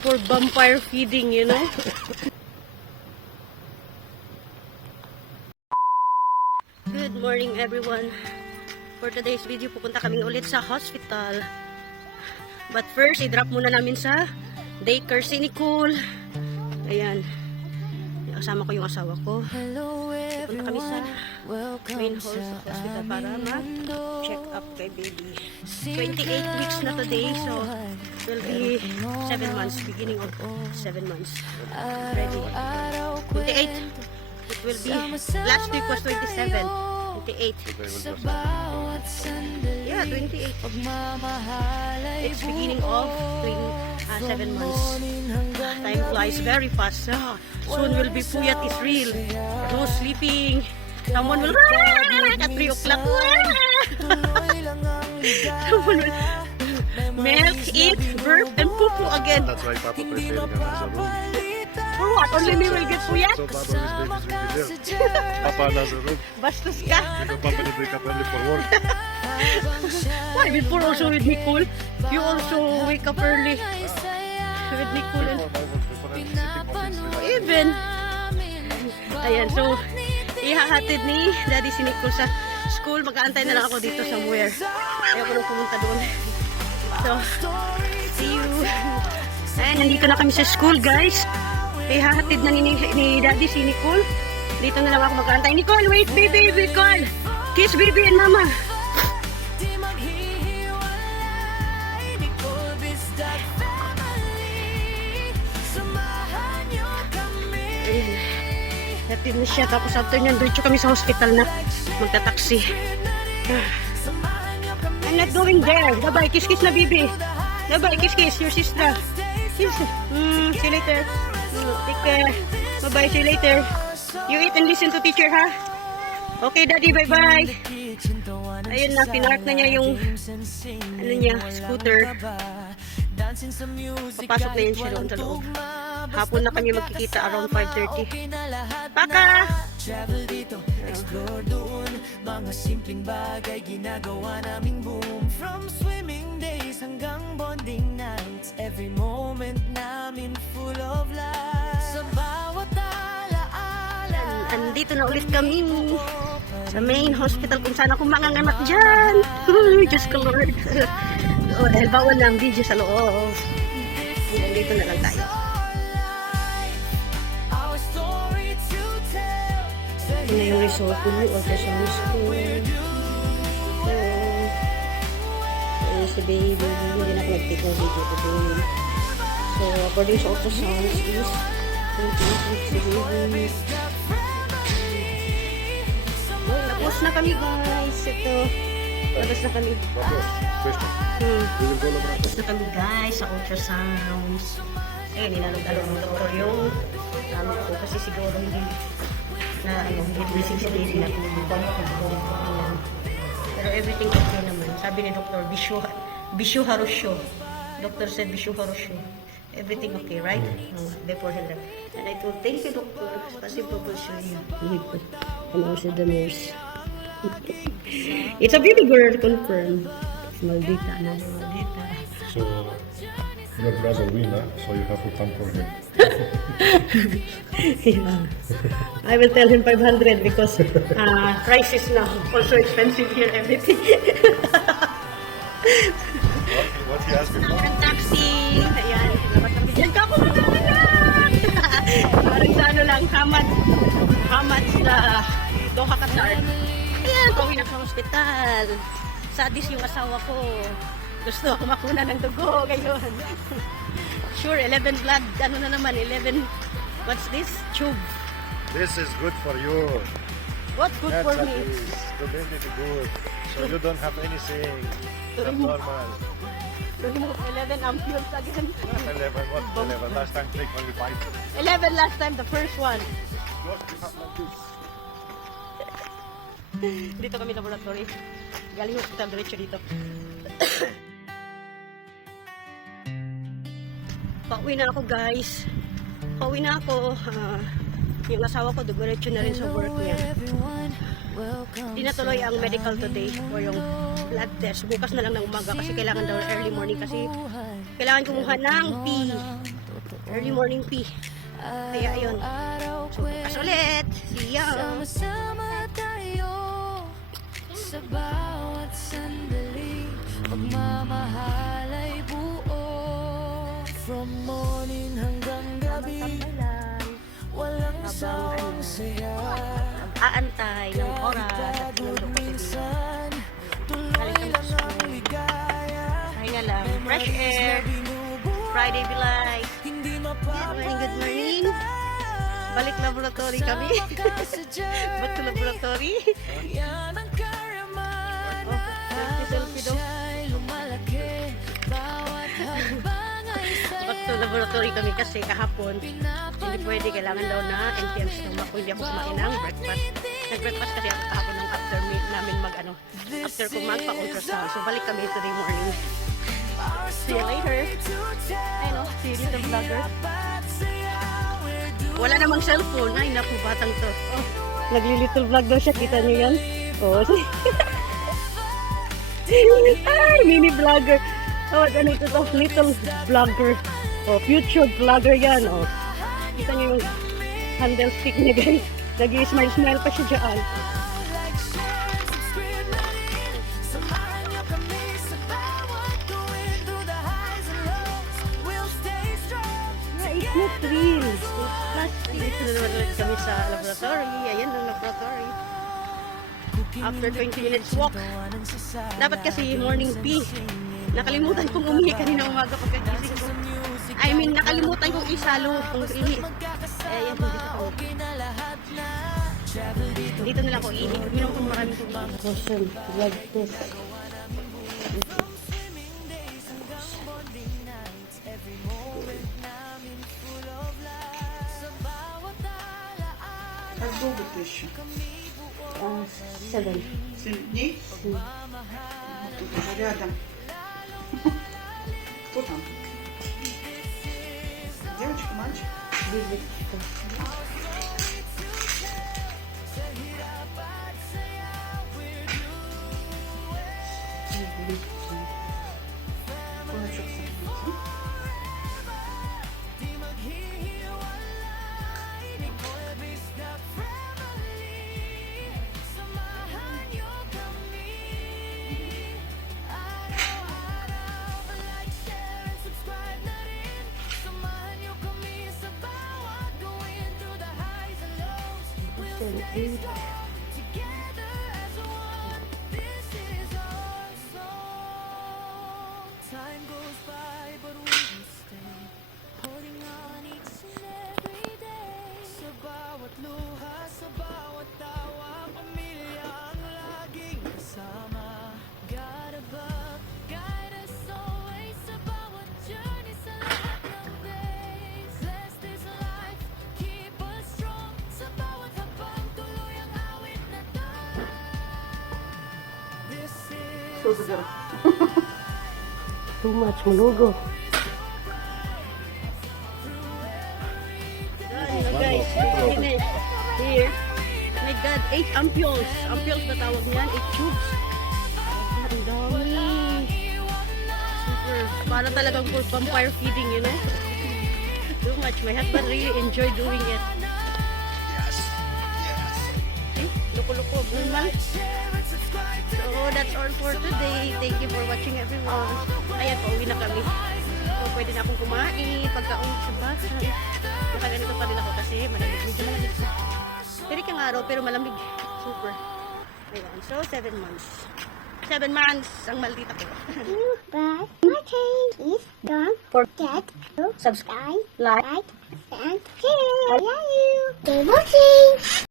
For vampire feeding, you know? Good morning everyone. For today's video, pupunta kami ulit sa hospital. But first, i-drop muna namin sa daycare si Nicole. Ayan. Kasama ko yung asawa ko. Pupunta kami sa main hospital para ma-check up kay baby. 28 weeks na today, so will be 7 months, beginning of 7 months. Ready. 28. It will be, last week was 27. 28. Yeah, 28. It's beginning of 7 months. Time flies very fast. Soon will be puyat is real. No sleeping. Someone will at 3 o'clock. Someone will milk, eat, burp, and poo-poo again. That's why Papa prepared him as a room. For what? Only me will get puyat? So Papa will be there. Papa has a room. Bastos ka. Because Papa will wake up early for work. Why? Before also with Nicole, you also wake up early with Nicole and even. Ayan, so ihahatid ni Daddy si Nicole sa school. Mag-aantay na lang ako dito somewhere. Ayaw ko nang pumunta doon. So, see you. Ayan, nandito na kami sa school, guys. Ihahatid na ni Daddy si Nicole. Dito na lang ako mag-aantay. Nicole, wait, baby, Nicole. Kiss baby and mama. Hatid na siya. Tapos after nyan, diretso kami sa hospital na magta-taxi. I'm not going there. Bye-bye. Kiss-kiss na, baby. Bye-bye. Kiss-kiss. Your sister. Kiss. See you later. Take care. Bye-bye. See you later. You eat and listen to teacher, ha? Okay, Daddy. Bye-bye. Ayun na. Pinark na niya yung scooter. Papasok na yun siya doon sa loob. Hapon na kami magkikita around 5:30. Paka! Travel dito, explore doon. Mga simpleng bagay ginagawa naming boom. From swimming days hanggang bonding nights, every moment namin full of life. Sa bawat alaala, andito na ulit kami sa main hospital kung saan ako manganganak dyan. Diyos ko Lord. Dahil bawal na ang video sa loob. Dito na lang tayo. Ito na yung result ko. Ultrasound ko. Ayun si baby. Hindi na ako nag-take ng video today. So, according sa ultrasound is 28 weeks si baby. Tapos na kami guys. Ito. Tapos na kami. Tapos na kami guys sa ultrasounds. Ayun, ninalog-alog ng doktor yung ko kasi siguro hindi hindi blessing si baby na tulog. Pero everything okay naman. Sabi ni Dr. Bishu Harusho. Doctor said Bishu Harusho. Everything okay, right? Before he left. And I told, thank you, Doctor. Kasi po siya yun. And also the nurse. It's a baby girl, confirmed. Maldita na, maldita. So, your brother win, huh? So you have to come for him. Yeah. I will tell him 500 because prices now also expensive here, everything. What he asked before? Ang taxi. Ayan. Diyan ka po na. Parang sa ano lang, hamad sa Doha, Qatar. Ayan, pauwi na sa hospital. Sadis yung asawa ko. Gusto ako makuna ng dugo ngayon. Sure, 11 blood. Ano na naman, 11. What's this? Tube. This is good for you. What's good That's for at me? least. To make it good. So you don't have anything. That's normal. To remove 11 ampules again. Not 11. What? 11. Last time take only 5. 11 last time, the first one. Yours, you have like this. Dito kami laboratory. Galing hospital, diretso dito. Pauwi na ako guys. Pauwi na ako. Yung asawa ko, diretso na rin sa work niya. Di natuloy ang medical today or yung blood test. Bukas na lang ng umaga kasi kailangan daw early morning kasi kailangan kumuha ng pee. Early morning pee. Kaya ayun. So, bukas ulit. See ya. Sama-sama tayo sa bawat sandali. Pagmamahal ay buo. From morning hanggang gabi, walang sawang saya. Aantay ng oras at ng Pagod minsan, tuloy lang ang ligaya. Pahinga lang. Fresh air. Friday be like. Hindi Good morning. Balik laboratory kami. Ba't to laboratory? Yan ang karaman. Selfie daw. Siya'y lumalaki. Bawat hakbang ay saya. Back to laboratory kami kasi kahapon hindi pwede, kailangan daw na empty ang stomach ko, hindi ako kumain ng breakfast. Nag-breakfast kasi ako kahapon ng after namin after ko magpa-ultrasound. So balik kami today morning. See you later. Ayun o, si little vlogger. Wala namang cellphone. Ay naku, batang to. Oh, nagli-little vlog daw siya, kita niyo yan? Oh, ay, mini vlogger. Oh, ano ito to? Little vlogger. Oh, future vlogger yan. Oh. Kita niyo yung handle stick niya, guys. Nag-smile-smile pa siya dyan. Yeah, it's not real. It's plastic. Ito na naman ulit kami sa laboratory. Ayan ang laboratory. After 20 minutes walk. Dapat kasi morning pee. Nakalimutan kong umihi kanina umaga pagkagising ko. I mean, nakalimutan kong isalo kung ihi. Ayan, dito na lang ako ihi. Minom kong maraming tubig. Caution, blood test. Как долго ты еще? 7. 7 дней? Вот тут уже рядом. Кто там? Девочка, мальчик? Кулачок согнуть. Time goes by, but we will stay holding on each and every day. Sa bawat luha, sa bawat tawa, pamilya ang laging kasama. God above, guide us always sa bawat journey, sa lahat ng days. Bless this life, keep us strong. Sa bawat habang tuloy ang awit na to. This is Что за гора? Too much malugo. Ano guys, finish. Here. My God, 8 ampules. Ampules na tawag niyan, 8 tubes. Ang dami. Super. Para talagang for vampire feeding, you know? Too much. My husband really enjoyed doing it. See? Luko-luko. Bunmal. So, that's all for today. Thank you for watching, everyone. Ayan, pauwi na kami. So, pwede na akong kumain. Pagka-uwi sa bahay. Nakaganito pa rin ako kasi malamig. Medyo malamig. Pero kang araw, pero malamig. Super. Ayan. So, 7 months. 7 months ang maldita ko. But my change is don't forget to subscribe, like, and share. I love you. Keep watching.